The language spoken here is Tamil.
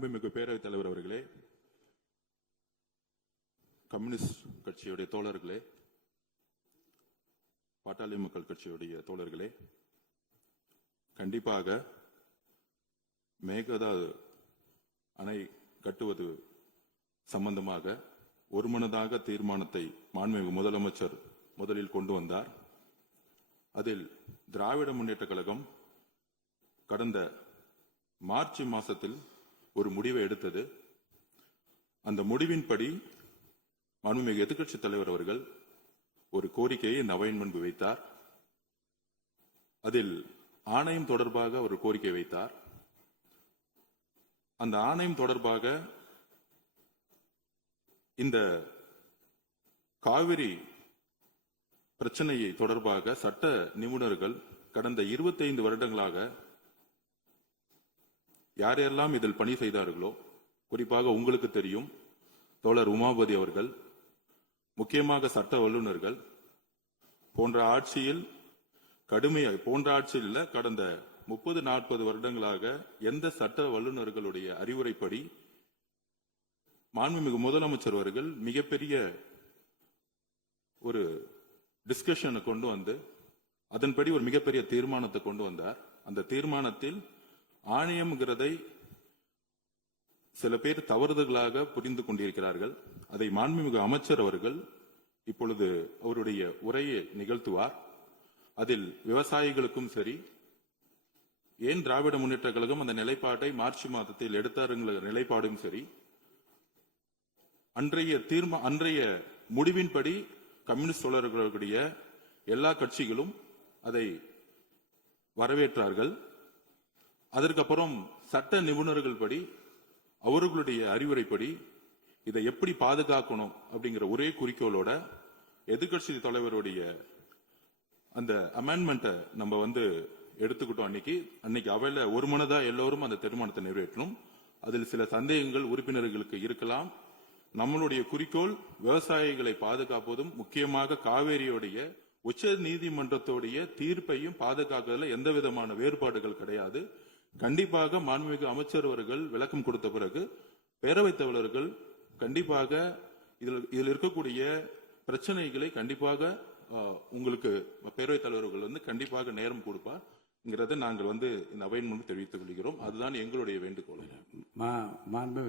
மாண்புமிகு பேரவைத் தலைவர் அவர்களே, கம்யூனிஸ்ட் கட்சியுடைய தோழர்களே, பாட்டாளி மக்கள் கட்சியுடைய தோழர்களே, கண்டிப்பாக மேகதாது அணை கட்டுவது சம்பந்தமாக ஒருமனதாக தீர்மானத்தை மாண்புமிகு முதலமைச்சர் முதலில் கொண்டு வந்தார். அதில் திராவிட முன்னேற்ற கழகம் கடந்த மார்ச் மாசத்தில் ஒரு முடிவை எடுத்தது. அந்த முடிவின்படி மாண்புமிகு எதிர்க்கட்சித் தலைவர் அவர்கள் ஒரு கோரிக்கையை நவையின் முன்பு வைத்தார். அதில் ஆணையம் தொடர்பாக ஒரு கோரிக்கை வைத்தார். அந்த ஆணையம் தொடர்பாக இந்த காவிரி பிரச்சனையை தொடர்பாக சட்ட நிபுணர்கள் கடந்த 25 வருடங்களாக யாரெல்லாம் இதில் பணி செய்தார்களோ, குறிப்பாக உங்களுக்கு தெரியும், தோழர் உமாபதி அவர்கள், முக்கியமாக சட்ட வல்லுநர்கள் போன்ற ஆட்சியில் கடந்த 30-40 வருடங்களாக எந்த சட்ட வல்லுநர்களுடைய அறிவுரைப்படி மாண்புமிகு முதலமைச்சர் அவர்கள் மிகப்பெரிய ஒரு டிஸ்கஷனை கொண்டு வந்து அதன்படி ஒரு மிகப்பெரிய தீர்மானத்தை கொண்டு வந்தார். அந்த தீர்மானத்தில் ஆணையம்ங்கிறதை சில பேர் தவறுதலாக புரிந்து கொண்டிருக்கிறார்கள். அதை மாண்புமிகு அமைச்சர் அவர்கள் இப்பொழுது அவருடைய உரையை நிகழ்த்துவார். அதில் விவசாயிகளுக்கும் சரி, ஏன் திராவிட முன்னேற்ற கழகம் அந்த நிலைப்பாட்டை மார்ச் மாதத்தில் எடுத்தாருங்கிற நிலைப்பாடும் சரி, அன்றைய முடிவின்படி கம்யூனிஸ்ட் தோழர்களுடைய எல்லா கட்சிகளும் அதை வரவேற்றார்கள். அதற்கப்புறம் சட்ட நிபுணர்கள் படி, அவர்களுடைய அறிவுரைப்படி இதை எப்படி பாதுகாக்கணும் அப்படிங்கிற ஒரே குறிக்கோளோட எதிர்க்கட்சி தலைவருடைய அந்த அமெண்ட்மெண்ட்டை நம்ம எடுத்துக்கிட்டோம். அன்னைக்கு அவையில ஒரு மனதா எல்லோரும் அந்த தீர்மானத்தை நிறைவேற்றணும். அதில் சில சந்தேகங்கள் உறுப்பினர்களுக்கு இருக்கலாம். நம்மளுடைய குறிக்கோள் விவசாயிகளை பாதுகாப்பதும், முக்கியமாக காவேரியுடைய உச்ச நீதிமன்றத்துடைய தீர்ப்பையும் பாதுகாக்கிறதுல எந்த விதமான வேறுபாடுகள் கிடையாது. கண்டிப்பாக மாண்புமிகு அமைச்சர் அவர்கள் விளக்கம் கொடுத்த பிறகு பேரவைத் தலைவர்கள் கண்டிப்பாக இதில் இருக்கக்கூடிய பிரச்சனைகளை கண்டிப்பாக உங்களுக்கு பேரவைத் தலைவர்கள் கண்டிப்பாக நேரம் கொடுப்பார். நாங்கள் இந்த அவையின் முன்பு தெரிவித்துக் கொள்கிறோம். அதுதான் எங்களுடைய வேண்டுகோள்.